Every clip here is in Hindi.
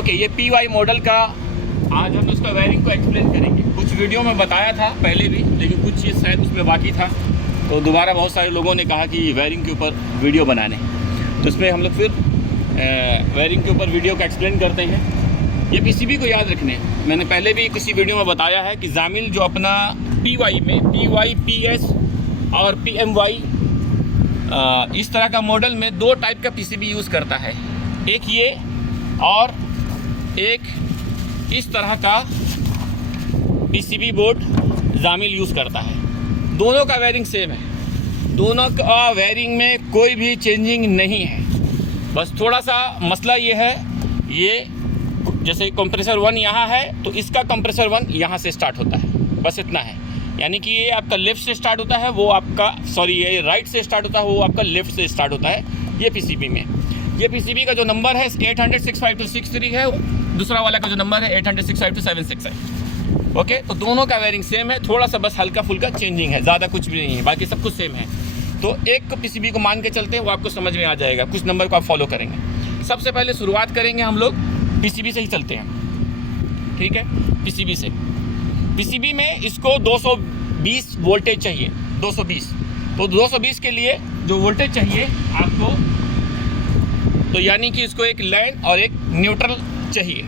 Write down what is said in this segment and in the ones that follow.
ओके, ये PY मॉडल का आज हम उसका वायरिंग को एक्सप्लेन करेंगे। कुछ वीडियो में बताया था पहले भी, लेकिन कुछ चीज़ शायद उसमें बाकी था, तो दोबारा बहुत सारे लोगों ने कहा कि वायरिंग के ऊपर वीडियो बनाने, तो इसमें हम लोग फिर वायरिंग के ऊपर वीडियो का एक्सप्लेन करते हैं। ये PCB को याद रखने, मैंने पहले भी किसी वीडियो में बताया है कि जामिल जो अपना PY में PY, PS और PMY इस तरह का मॉडल में दो टाइप का PCB यूज़ करता है, एक ये और एक इस तरह का PCB बोर्ड जामिल यूज़ करता है। दोनों का वायरिंग सेम है, दोनों का वायरिंग में कोई भी चेंजिंग नहीं है। बस थोड़ा सा मसला ये है, ये जैसे कंप्रेसर 1 यहाँ है तो इसका कंप्रेसर 1 यहाँ से स्टार्ट होता है, बस इतना है। यानी कि ये आपका लेफ़्ट से स्टार्ट होता है, वो आपका ये राइट से स्टार्ट होता है, वो आपका लेफ़्ट से स्टार्ट होता है ये PCB में। ये PCB का जो नंबर है 800-65263 है, दूसरा वाला का जो नंबर है 800-65276 है। ओके, तो दोनों का वायरिंग सेम है, थोड़ा सा बस हल्का फुल्का चेंजिंग है, ज़्यादा कुछ भी नहीं है, बाकी सब कुछ सेम है। तो एक PCB को मान के चलते हैं, वो आपको समझ में आ जाएगा, कुछ नंबर को आप फॉलो करेंगे। सबसे पहले शुरुआत करेंगे हम लोग PCB से ही चलते हैं, ठीक है। PCB से, PCB में इसको 220 वोल्टेज चाहिए, 220। तो 220 के लिए जो वोल्टेज चाहिए आपको, तो यानी कि इसको एक लाइन और एक न्यूट्रल चाहिए।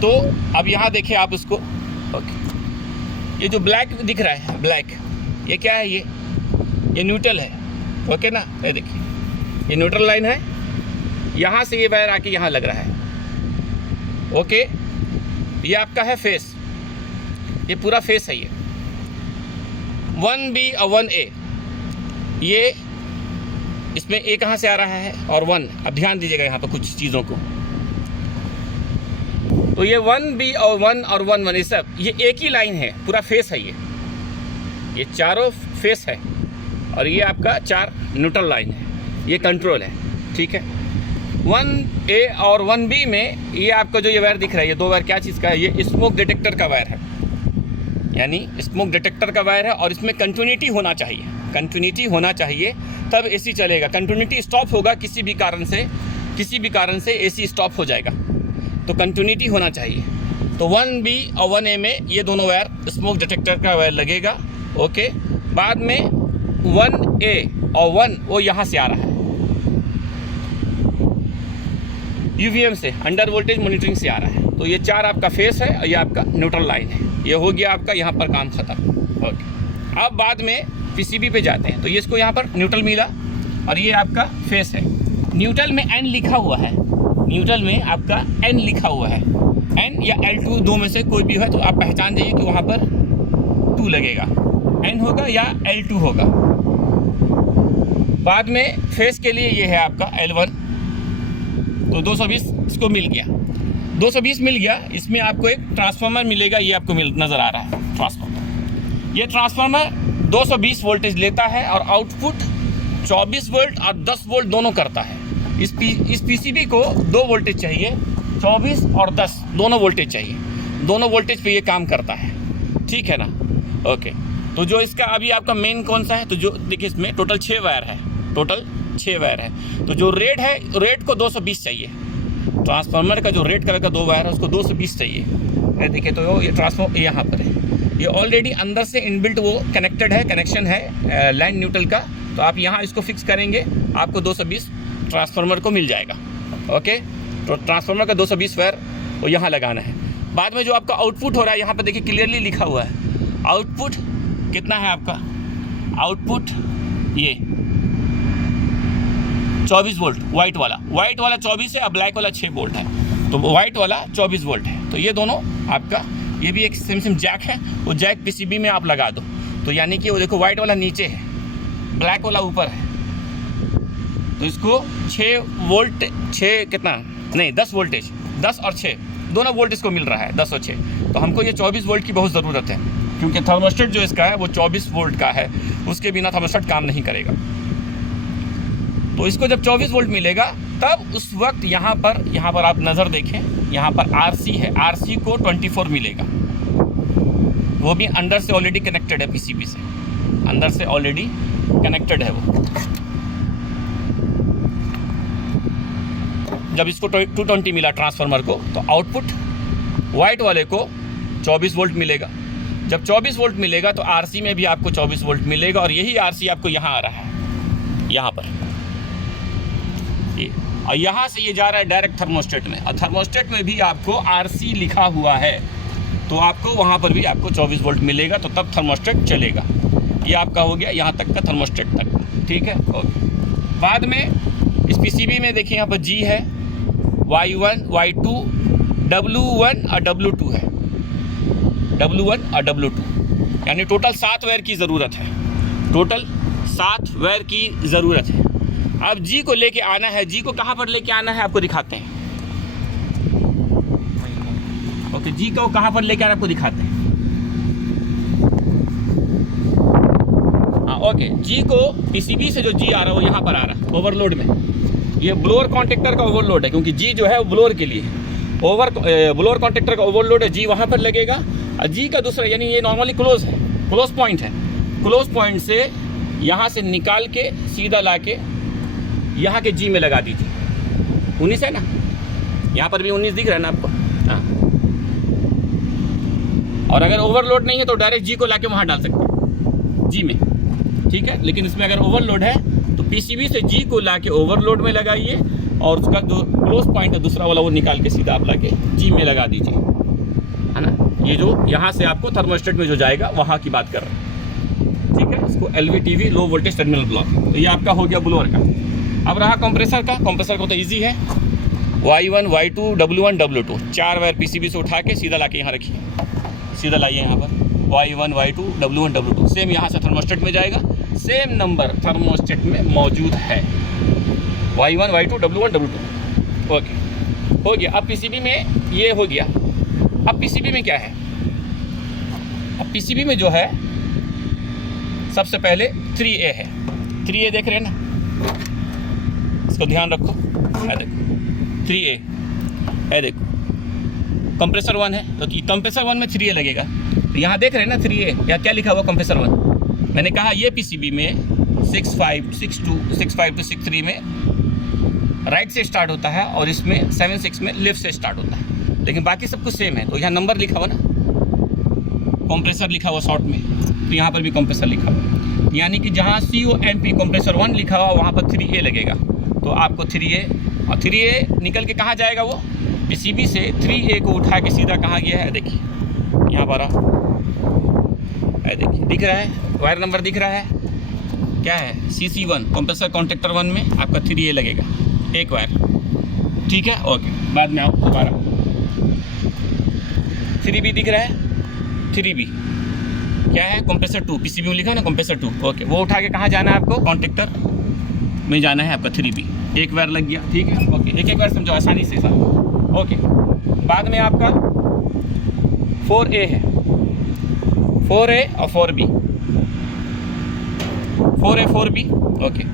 तो अब यहाँ देखिए आप उसको, ओके, ये जो ब्लैक दिख रहा है, ब्लैक, ये क्या है? ये न्यूट्रल है, ओके ना। ये देखिए, ये न्यूट्रल लाइन है, यहाँ से ये वायर आके यहाँ लग रहा है, ओके। ये आपका है फेस, ये पूरा फेस है। ये 1B और 1A, ये इसमें A कहाँ से आ रहा है और 1, अब ध्यान दीजिएगा यहाँ पर कुछ चीज़ों को। तो ये 1B और 1 और 1 ये सब ये एक ही लाइन है, पूरा फेस है। ये चारों फेस है और ये आपका 4 न्यूट्रल लाइन है, ये कंट्रोल है, ठीक है। 1A और 1B में ये आपका जो ये वायर दिख रहा है, ये दो वायर क्या चीज़ का है? ये स्मोक डिटेक्टर का वायर है, यानी स्मोक डिटेक्टर का वायर है। और इसमें कंटिन्यूटी होना चाहिए, कंटिन्यूटी होना चाहिए, तब AC चलेगा। कंटिन्यूटी स्टॉप होगा किसी भी कारण से AC स्टॉप हो जाएगा, तो कंटिन्यूटी होना चाहिए। तो 1B और 1A में ये दोनों वायर स्मोक डिटेक्टर का वायर लगेगा, ओके। बाद में 1A और 1 वो यहाँ से आ रहा है, UVM से, अंडर वोल्टेज मॉनिटरिंग से आ रहा है। तो ये 4 आपका फेस है और ये आपका न्यूट्रल लाइन है। ये हो गया आपका यहाँ पर काम खत्म, ओके। अब बाद में PCB पे जाते हैं, तो ये इसको यहाँ पर न्यूट्रल मिला और ये आपका फेस है। न्यूट्रल में N लिखा हुआ है, न्यूट्रल में आपका N लिखा हुआ है, N या L2 दो में से कोई भी है, तो आप पहचान जाइए कि वहाँ पर 2 लगेगा, N होगा या L2 होगा। बाद में फेस के लिए ये है आपका L1, तो 220 इसको मिल गया, 220 मिल गया। इसमें आपको एक ट्रांसफार्मर मिलेगा, ये आपको नज़र आ रहा है ट्रांसफार्मर। ये ट्रांसफार्मर 220 वोल्टेज लेता है और आउटपुट 24 वोल्ट और 10 वोल्ट दोनों करता है। इस PCB को 2 वोल्टेज चाहिए, 24 और 10 दोनों वोल्टेज चाहिए, दोनों वोल्टेज पे ये काम करता है, ठीक है ना, ओके। तो जो इसका अभी आपका मेन कौन सा है, तो जो देखिए इसमें टोटल 6 वायर है, टोटल 6 वायर है। तो जो रेड है, रेड को 220 चाहिए, ट्रांसफार्मर का जो रेड कलर का 2 वायर है उसको 220 चाहिए। देखिए, तो ये ट्रांसफार्मर यहाँ पर है, ये ऑलरेडी अंदर से इनबिल्ट वो कनेक्टेड है, कनेक्शन है लाइन न्यूट्रल का। तो आप यहाँ इसको फिक्स करेंगे, आपको 220 ट्रांसफार्मर को मिल जाएगा, ओके। तो ट्रांसफार्मर का 220 वायर वो यहाँ लगाना है। बाद में जो आपका आउटपुट हो रहा है, यहाँ पर देखिए क्लियरली लिखा हुआ है, आउटपुट कितना है आपका, आउटपुट ये 24 वोल्ट, वाइट वाला 24 है और ब्लैक वाला 6 वोल्ट है, तो वाइट वाला 24 वोल्ट है। तो ये दोनों आपका, ये भी एक सेम जैक है, वो जैक PCB में आप लगा दो, तो यानी कि वो देखो वाइट वाला नीचे है, ब्लैक वाला ऊपर है। तो इसको 6 वोल्ट, 6 कितना नहीं 10 वोल्टेज, 10 और 6 दोनों वोल्ट इसको मिल रहा है, 10 और 6। तो हमको ये 24 वोल्ट की बहुत ज़रूरत है, क्योंकि थर्मोस्टेट जो इसका है वो 24 वोल्ट का है, उसके बिना थर्मोस्टेट काम नहीं करेगा। तो इसको जब 24 वोल्ट मिलेगा, तब उस वक्त यहाँ पर आप नज़र देखें, यहाँ पर RC है, RC को 24 मिलेगा, वो भी अंदर से ऑलरेडी कनेक्टेड है, PCB से अंदर से ऑलरेडी कनेक्टेड है वो। जब इसको 220 मिला ट्रांसफार्मर को, तो आउटपुट वाइट वाले को 24 वोल्ट मिलेगा। जब 24 वोल्ट मिलेगा तो आरसी में भी आपको 24 वोल्ट मिलेगा, और यही आरसी आपको यहाँ आ रहा है, यहाँ पर ये, और यहाँ से ये जा रहा है डायरेक्ट थर्मोस्टेट में, और थर्मोस्टेट में भी आपको आरसी लिखा हुआ है, तो आपको वहाँ पर भी आपको 24 वोल्ट मिलेगा, तो तब थर्मोस्टेट चलेगा। ये आपका हो गया यहाँ तक का थर्मोस्टेट तक, ठीक है। ओके, बाद में इस पीसीबी में देखिए यहाँ पर जी है, Y1, Y2, W1 और W2 है, W1 और W2, यानी टोटल 7 वायर की ज़रूरत है, टोटल 7 वायर की ज़रूरत है। अब जी को लेके आना है, जी को कहाँ पर लेके आना है आपको दिखाते हैं। ओके, जी को कहाँ पर लेके आना आपको दिखाते हैं। हाँ, ओके, जी को पीसीबी से जो जी आ रहा है वो यहाँ पर आ रहा है ओवरलोड में। ये ब्लोअर कॉन्टेक्टर का ओवरलोड है, क्योंकि जी जो है वो ब्लोअर के लिए ब्लोअर कॉन्टेक्टर का ओवरलोड है, जी वहाँ पर लगेगा। और जी का दूसरा, यानी ये नॉर्मली क्लोज है, क्लोज पॉइंट है, क्लोज पॉइंट से यहाँ से निकाल के सीधा ला के यहाँ के जी में लगा दीजिए। 19 है ना, यहाँ पर भी 19 दिख रहा है ना आपको। हाँ, और अगर ओवरलोड नहीं है तो डायरेक्ट जी को लाके वहाँ डाल सकते हैं जी में, ठीक है। लेकिन इसमें अगर ओवरलोड है तो पीसीबी से जी को लाके ओवरलोड में लगाइए, और उसका जो क्लोज पॉइंट है दूसरा वाला वो निकाल के सीधा आप लाके जी में लगा दीजिए, है ना। ये जो यहाँ से आपको थर्मोस्टेट में जो जाएगा वहाँ की बात कर रहे हैं, ठीक है। इसको LVTV low voltage terminal block, तो ये आपका हो गया ब्लोअर का। अब रहा कंप्रेसर का। कंप्रेसर को तो ईजी है, Y1, Y2, W1, W2, 4 wire PCB से उठा के सीधा लाके यहाँ रखिए, सीधा लाइए यहाँ पर Y1, Y2, W1, W2, same यहाँ से थर्मोस्टेट में जाएगा, सेम नंबर थर्मोस्टेट में मौजूद है, Y1, Y2, W1, W2। Okay, हो गया। अब पीसीबी में ये हो गया। अब पीसीबी में क्या है, अब पीसीबी में जो है सबसे पहले 3A है। 3A देख रहे हैं ना, इसको ध्यान रखो, है देखो 3A है, देखो कंप्रेसर 1 है, तो कंप्रेसर 1 में 3A लगेगा। तो यहाँ देख रहे हैं ना 3A, या क्या लिखा हुआ कंप्रेसर 1। मैंने कहा ये पीसीबी में 65, 62, 65 to 63 में राइट से स्टार्ट होता है, और इसमें 76 में लेफ्ट से स्टार्ट होता है, लेकिन बाकी सब कुछ सेम है। तो यहाँ नंबर लिखा हुआ ना, कंप्रेसर लिखा हुआ शॉर्ट में, तो यहाँ पर भी कंप्रेसर लिखा हुआ, यानी कि जहाँ COMP कंप्रेसर 1 लिखा हुआ वहाँ पर 3A लगेगा। तो आपको 3A, और 3A निकल के कहाँ जाएगा, वो पीसीबी से 3A को उठा के सीधा कहाँ गया है, देखिए यहाँ पर है, देखिए दिख रहा है, वायर नंबर दिख रहा है, क्या है CC1 कंप्रेसर कॉन्टेक्टर 1 में आपका 3A लगेगा, एक वायर, ठीक है। ओके, बाद में आओ दोबारा 3B दिख रहा है, 3B क्या है, कंप्रेसर 2, पीसीबी में लिखा है ना कंप्रेसर 2। ओके, वो उठा के कहाँ जाना है आपको, कॉन्टेक्टर में जाना है आपका 3B, एक वायर लग गया, ठीक है। ओके, एक एक वायर समझो आसानी से सर। ओके, बाद में आपका 4A है, 4A और 4B, 4A 4B। ओके,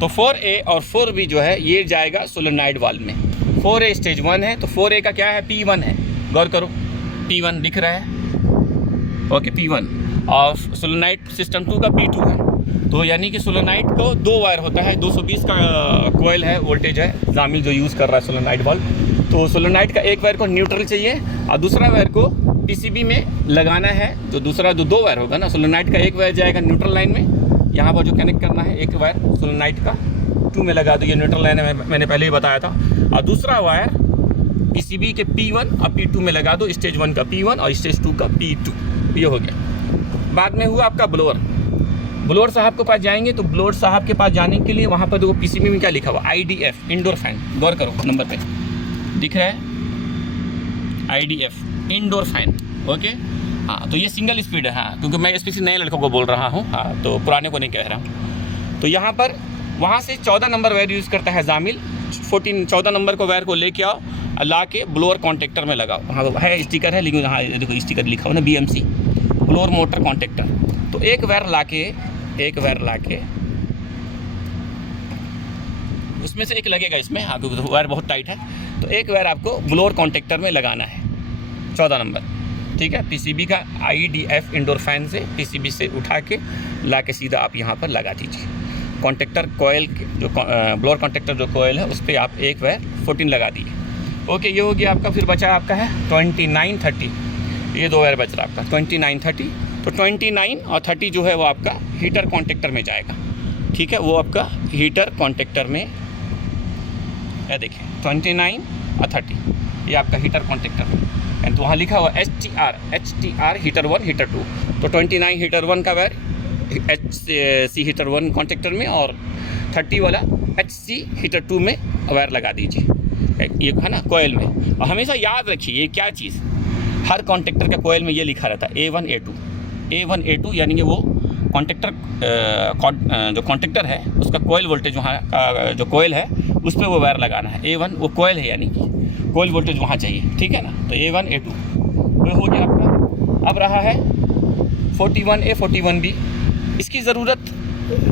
तो 4A और 4B जो है ये जाएगा सोलेनॉइड वाल्व में। 4A स्टेज 1 है, तो 4A का क्या है, P1 है, गौर करो P1 दिख रहा है। ओके, P1, और सोलेनॉइड सिस्टम 2 का P2 है। तो यानी कि सोलेनॉइड को 2 वायर होता है, 220 का कोयल है, वोल्टेज है, जामिल जो यूज़ कर रहा है सोलेनॉइड वाल्व। तो सोलेनॉइड का एक वायर को न्यूट्रल चाहिए, और दूसरा वायर को पीसीबी में लगाना है। जो दूसरा जो 2 वायर होगा ना, सोलेनॉइड का एक वायर जाएगा न्यूट्रल लाइन में, यहाँ पर जो कनेक्ट करना है एक वायर सोलेनॉइड का 2 में लगा दो, ये न्यूट्रल लाइन है, मैंने पहले ही बताया था। और दूसरा वायर पीसीबी के P1 और P2 में लगा दो, स्टेज 1 का P1 और स्टेज 2 का P2, ये हो गया। बाद में हुआ आपका ब्लोअर। ब्लोअर साहब के पास जाएंगे, तो ब्लोअर साहब के पास जाने के लिए वहाँ पर देखो पीसीबी में क्या लिखा हुआ, IDF इंडोर फैन, गौर करो नंबर पे दिख रहा है, IDF इंडोर फैन। ओके, हाँ, तो ये सिंगल स्पीड है, हाँ, क्योंकि मैं स्पेशली नए लड़कों को बोल रहा हूँ, हाँ, तो पुराने को नहीं कह रहा हूँ। तो यहाँ पर वहाँ से 14 नंबर वायर यूज़ करता है जामिल, 14 नंबर को वायर को लेके आओ, ला के ब्लोअर कॉन्टेक्टर में लगाओ। हाँ है, स्टिकर है, लेकिन हाँ देखो स्टिकर लिखा हुआ ना BMC, ब्लोअर मोटर कॉन्टेक्टर। तो एक वायर लाके उसमें से एक लगेगा इसमें, हाँ, क्योंकि वायर बहुत टाइट है, तो एक वायर आपको ब्लोअर कॉन्टेक्टर में लगाना है, 14 नंबर, ठीक है। पीसीबी का IDF इंडोर फैन से पीसीबी से उठा के ला के सीधा आप यहाँ पर लगा दीजिए। कॉन्टेक्टर कोयल जो ब्लोअर कॉन्टेक्टर जो कोयल है उस पर आप एक वायर 14 लगा दिए। ओके, ये हो गया आपका। फिर बचा आपका है 29 30, ये 2 वायर बच रहा आपका 29 30। तो 29 और 30 जो है वो आपका हीटर कॉन्टेक्टर में जाएगा। ठीक है, वो आपका हीटर कॉन्टेक्टर में है। देखिए 29 और 30 ये आपका हीटर कॉन्टेक्टर में, एंड तो वहाँ लिखा हुआ HTR हीटर 1 हीटर 2। तो 29 हीटर 1 का वायर HC हीटर 1 कॉन्टेक्टर में, और 30 वाला HC हीटर 2 में वायर लगा दीजिए, ये है ना कोयल में। और हमेशा याद रखिए ये क्या चीज़, हर कॉन्टेक्टर के कोयल में ये लिखा रहता है A1 A2, यानी कि वो कॉन्टेक्टर जो कॉन्टेक्टर है उसका कोयल वोल्टेज वहाँ का जो कोयल है उस पर वो वायर लगाना है। A1 वो कोयल है, यानी कि कोयल वोल्टेज वहाँ चाहिए। ठीक है ना, तो A1 A2 वो हो गया आपका। अब रहा है 41A 41B। इसकी ज़रूरत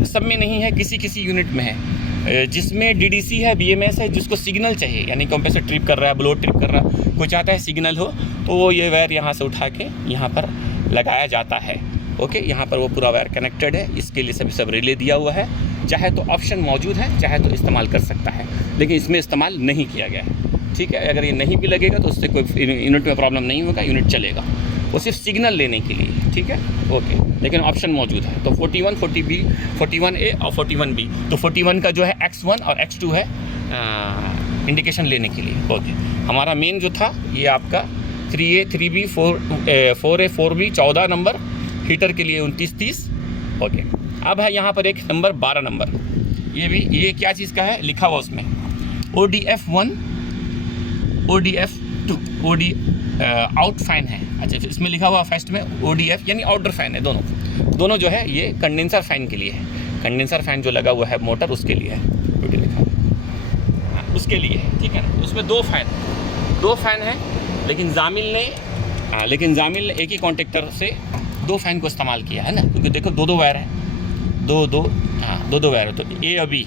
सब में नहीं है, किसी यूनिट में है, जिसमें DDC है, BMS है, जिसको सिग्नल चाहिए, यानी कंप्रेसर ट्रिप कर रहा है, ब्लो ट्रिप कर रहा है, कोई चाहता है सिग्नल हो, तो वो ये वायर यहाँ से उठा के यहाँ पर लगाया जाता है। ओके, यहाँ पर वो पूरा वायर कनेक्टेड है, इसके लिए सभी सब रिले दिया हुआ है। चाहे तो ऑप्शन मौजूद है, चाहे तो इस्तेमाल कर सकता है, लेकिन इसमें इस्तेमाल नहीं किया गया है। ठीक है, अगर ये नहीं भी लगेगा तो उससे कोई यूनिट में प्रॉब्लम नहीं होगा, यूनिट चलेगा, वो सिर्फ सिग्नल लेने के लिए। ठीक है, ओके, लेकिन ऑप्शन मौजूद है। तो 41 40B 41A और 41B। तो 41 का जो है X1 और X2 है इंडिकेशन लेने के लिए। ओके, हमारा मेन जो था ये आपका 3A 3B 4A 4B 14 number heater के लिए 29 30। ओके, अब है यहाँ पर एक नंबर 12 नंबर। ये क्या चीज़ का है लिखा हुआ उसमें ODF1 ODF2 OD out fan है। अच्छा, इसमें लिखा हुआ फर्स्ट में ODF यानी आउटडोर फैन है। दोनों जो है ये कंडेंसर फैन के लिए है। कंडेंसर फैन जो लगा हुआ है मोटर उसके लिए है, लिखा हुआ उसके लिए है। ठीक है ना, उसमें दो फैन है, लेकिन जामिल ने एक ही कॉन्टेक्टर से 2 फैन को इस्तेमाल किया है ना, क्योंकि देखो दो वायर है, दो वायर है। तो A और B,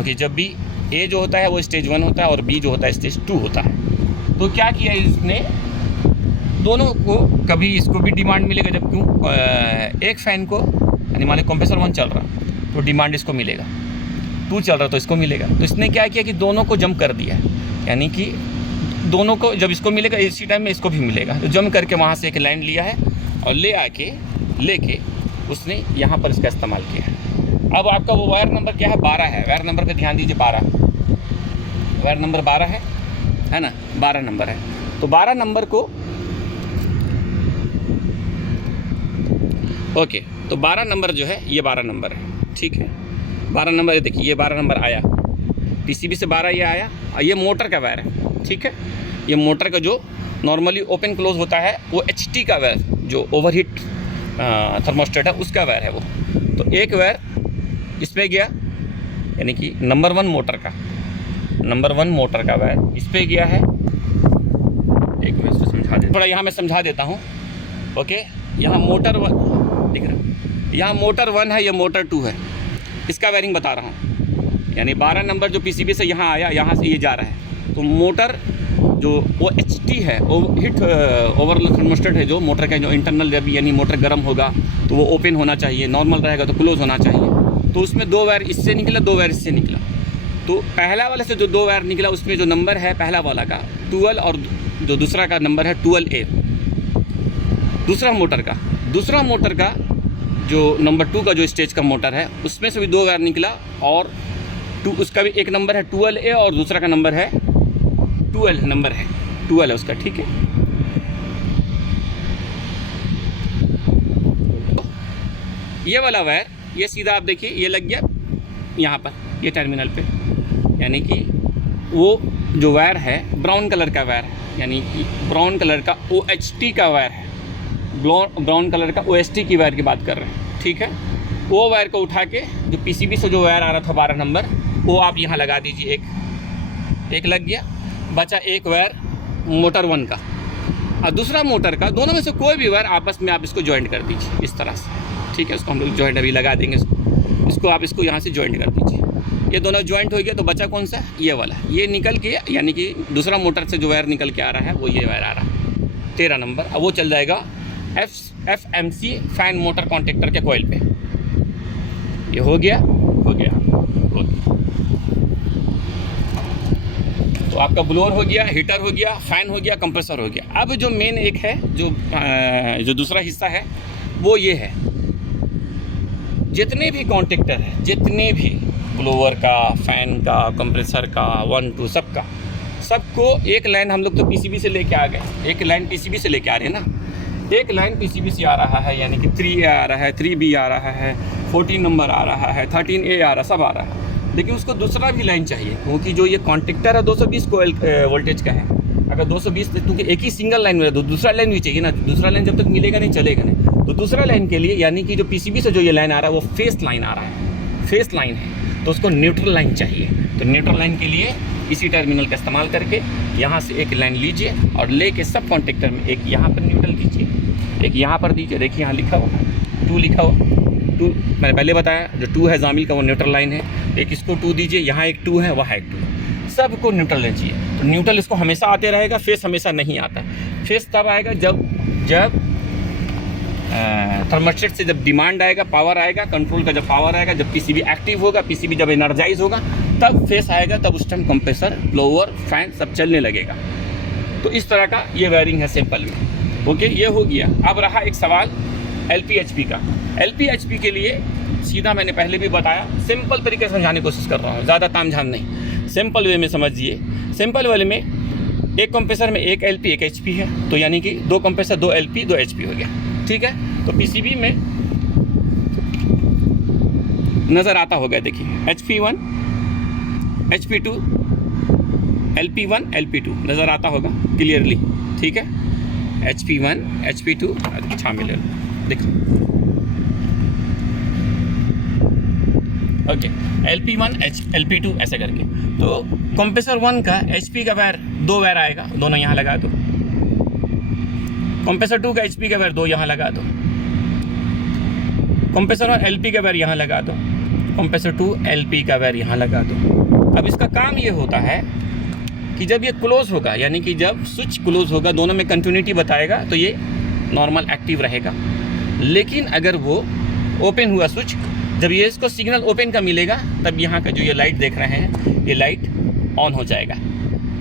ओके, जब भी A जो होता है वो स्टेज 1 होता है और B जो होता है स्टेज 2 होता है। तो क्या किया इसने, दोनों को कभी इसको भी डिमांड मिलेगा, जब क्यों एक फ़ैन को, यानी मान लो कंप्रेसर 1 चल रहा तो डिमांड इसको मिलेगा, 2 चल रहा तो इसको मिलेगा। तो इसने क्या किया कि दोनों को जंप कर दिया, यानी कि दोनों को जब इसको मिलेगा इसी टाइम में इसको भी मिलेगा। तो जंप करके वहाँ से एक लाइन लिया है और लेके उसने यहाँ पर इसका इस्तेमाल किया है। अब आपका वो वायर नंबर क्या है, 12 है। वायर नंबर पे ध्यान दीजिए, 12 वायर नंबर 12 है ना, 12 नंबर है। तो 12 नंबर को ओके, तो 12 नंबर जो है ये 12 नंबर है। ठीक है, 12 नंबर देखिए, ये 12 नंबर आया, PCB से 12 ये आया, और ये मोटर का वायर है। ठीक है, ये मोटर का जो नॉर्मली ओपन क्लोज होता है वो HT का वायर, जो ओवरहीट थर्मोस्टेट है उसका वायर है वो। तो एक वायर इसमें गया, यानी कि नंबर 1 मोटर का वायर इस पे गया है। एक मिनट इसको समझा दे, थोड़ा यहाँ मैं समझा देता हूँ। ओके, यहाँ मोटर 1 दिख रहा है, यहाँ मोटर 1 है, ये मोटर 2 है, इसका वायरिंग बता रहा हूँ। यानी 12 नंबर जो PCB से यहाँ आया, यहाँ से ये जा रहा है। तो मोटर जो वो HT है, हीट ओवर थर्मोस्टेट है, जो मोटर का जो इंटरनल, जब यानी मोटर गर्म होगा तो वो ओपन होना चाहिए, नॉर्मल रहेगा तो क्लोज होना चाहिए। तो उसमें 2 वायर इससे निकला, 2 वायर इससे निकला। तो पहला वाले से जो 2 वायर निकला उसमें जो नंबर है पहला वाला का 12, और जो दूसरा का नंबर है 12A, दूसरा मोटर का जो नंबर 2 का जो स्टेज का मोटर है उसमें से भी 2 वायर निकला, और उसका भी एक नंबर है 12A और दूसरा का नंबर है 12 है उसका। ठीक है, ये वाला वायर ये सीधा आप देखिए ये लग गया यहाँ पर, ये टर्मिनल पे, यानी कि वो जो वायर है ब्राउन कलर का वायर है, यानी कि ब्राउन कलर का OHT का वायर है, ब्राउन कलर का OHT की वायर की बात कर रहे हैं। ठीक है, वो वायर को उठा के जो PCB से जो वायर आ रहा था 12 नंबर, वो आप यहाँ लगा दीजिए, एक लग गया, बचा एक वायर मोटर 1 का और दूसरा मोटर का। दोनों में से कोई भी वायर आपस में आप इसको ज्वाइंट कर दीजिए इस तरह से। ठीक है, इसको हम लोग ज्वाइंट अभी लगा देंगे, इसको आप इसको यहाँ से ज्वाइंट कर दीजिए। ये दोनों ज्वाइंट हो गया, तो बचा कौन सा, ये वाला, ये निकल के, यानी कि दूसरा मोटर से जो वायर निकल के आ रहा है वो ये वायर आ रहा है 13 नंबर। अब वो चल जाएगा FMC फैन मोटर कॉन्टेक्टर के कॉइल पे। ये हो गया। तो आपका ब्लोअर हो गया, हीटर हो गया, फ़ैन हो गया, कंप्रेसर हो गया। अब जो मेन एक है जो दूसरा हिस्सा है वो ये है, जितने भी कॉन्टेक्टर हैं, जितने भी ब्लोअर का, फ़ैन का, कंप्रेसर का, 1 2 सबको एक लाइन हम लोग तो पीसीबी से लेके आ गए, एक लाइन पीसीबी से लेके आ रहे हैं ना, एक लाइन पीसीबी से आ रहा है, यानी कि 3A आ रहा है, 3B आ रहा है, 14 नंबर आ रहा है, 13A आ रहा है, सब आ रहा है। लेकिन उसको दूसरा भी लाइन चाहिए, क्योंकि जो ये कॉन्टेक्टर है 220 वोल्टेज का है। अगर 220, क्योंकि एक ही सिंगल लाइन में दूसरा लाइन भी चाहिए ना, दूसरा लाइन जब तक मिलेगा नहीं चलेगा नहीं। तो दूसरा लाइन के लिए, यानी कि जो पीसीबी से जो ये लाइन आ रहा है वो फेस लाइन आ रहा है, फेस लाइन है, तो उसको न्यूट्रल लाइन चाहिए। तो न्यूट्रल लाइन के लिए इसी टर्मिनल का इस्तेमाल करके यहाँ से एक लाइन लीजिए और लेके सब कॉन्टेक्टर में एक यहाँ पर न्यूट्रल दीजिए, एक यहाँ पर दीजिए। देखिए यहाँ लिखा हुआ 2 लिखा हुआ, 2 मैंने पहले बताया, जो 2 है जामिल का वो न्यूट्रल लाइन है, एक इसको 2 दीजिए, यहाँ एक 2 है, वहाँ एक 2, सबको न्यूट्रल लेना चाहिए। तो न्यूट्रल इसको हमेशा आते रहेगा, फेस हमेशा नहीं आता। फेस तब आएगा जब थर्मोस्टेट से जब डिमांड आएगा, पावर आएगा, कंट्रोल का जब पावर आएगा, जब पीसीबी एक्टिव होगा, पीसीबी जब एनर्जाइज होगा, तब फेस आएगा, तब उस टाइम कंप्रेसर, ब्लोअर, फैन सब चलने लगेगा। तो इस तरह का ये वायरिंग है सिंपल में। ओके, ये हो गया। अब रहा एक सवाल LP-HP का। LP-HP के लिए सीधा मैंने पहले भी बताया, सिंपल तरीके से समझाने की कोशिश कर रहा हूँ, ज़्यादा तामझाम नहीं, सिंपल वे में समझिए। सिंपल वे में एक कंप्रेसर में एक LP एक HP है, तो यानी कि 2 कंप्रेसर 2 LP 2 HP हो गया, ठीक है। तो पीसीबी में नज़र आता होगा, देखिए HP1 HP2 LP1 LP2 नज़र आता होगा क्लियरली, ठीक है। HP1 HP2 शामिल है, देखो ओके, LP1 LP2 ऐसे करके। तो कंप्रेसर 1 का HP का वायर 2 वायर आएगा, दोनों यहाँ लगा दो। कंप्रेसर 2 का HP का वायर 2 यहाँ लगा दो। कंप्रेसर 1 LP का वायर यहाँ लगा दो। कंप्रेसर 2 LP का वायर यहाँ लगा दो। अब इसका काम ये होता है कि जब ये क्लोज होगा, यानी कि जब स्विच क्लोज होगा, दोनों में कंटिन्यूटी बताएगा, तो ये नॉर्मल एक्टिव रहेगा। लेकिन अगर वो ओपन हुआ स्विच, जब ये इसको सिग्नल ओपन का मिलेगा, तब यहाँ का जो ये लाइट देख रहे हैं, ये लाइट ऑन हो जाएगा।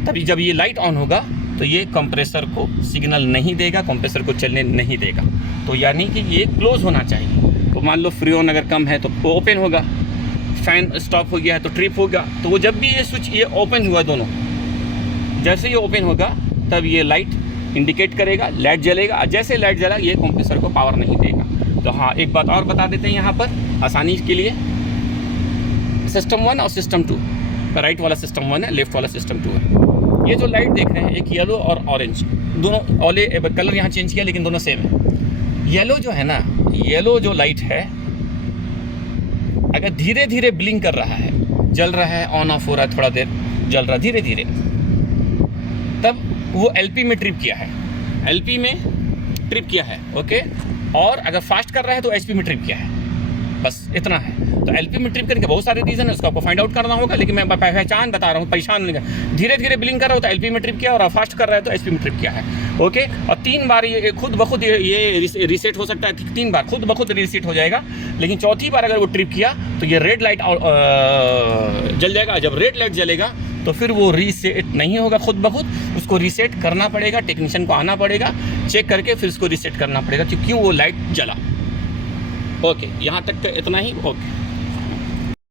तभी जब ये लाइट ऑन होगा तो ये कंप्रेसर को सिग्नल नहीं देगा, कंप्रेसर को चलने नहीं देगा। तो यानी कि ये क्लोज होना चाहिए। तो मान लो फ्रीऑन अगर कम है तो ओपन होगा, फैन स्टॉप हो गया है तो ट्रिप होगा। तो वो जब भी ये स्विच ये ओपन हुआ, दोनों जैसे ये ओपन होगा तब ये लाइट इंडिकेट करेगा, लाइट जलेगा। जैसे लाइट जला ये कंप्रेसर को पावर नहीं देगा। तो हाँ, एक बात और बता देते हैं यहाँ पर आसानी के लिए, सिस्टम 1 और सिस्टम 2, राइट वाला सिस्टम 1 है, लेफ्ट वाला सिस्टम 2 है। ये जो लाइट देख रहे हैं, एक येलो और ऑरेंज, दोनों ओले कलर यहाँ चेंज किया लेकिन दोनों सेम है। येलो जो है ना, येलो जो लाइट है, अगर धीरे धीरे ब्लिंक कर रहा है, जल रहा है, ऑन ऑफ हो रहा है, थोड़ा देर जल रहा है धीरे धीरे, तब वो LP में ट्रिप किया है, LP में ट्रिप किया है, ओके। और अगर फास्ट कर रहा है तो HP में ट्रिप किया है, बस इतना है। तो LP में ट्रिप करने के बहुत सारे रीज़न है, उसको आपको फाइंड आउट करना होगा, लेकिन मैं पहचान बता रहा हूँ, परेशान नहीं कर। धीरे धीरे ब्लिंक कर रहा हो तो LP में ट्रिप किया, और फास्ट कर रहा है तो HP में ट्रिप किया है, ओके। और 3 बार ये खुद ब खुद ये रीसेट हो सकता है, 3 बार खुद ब खुद रीसेट हो जाएगा। लेकिन चौथी बार अगर वो ट्रिप किया तो ये रेड लाइट जल जाएगा। जब रेड लाइट जलेगा तो फिर वो रीसेट नहीं होगा खुद ब खुद, उसको रीसेट करना पड़ेगा, टेक्नीशियन को आना पड़ेगा, चेक करके फिर उसको रीसेट करना पड़ेगा कि क्यों वो लाइट जला। ओके, यहाँ तक इतना ही, ओके।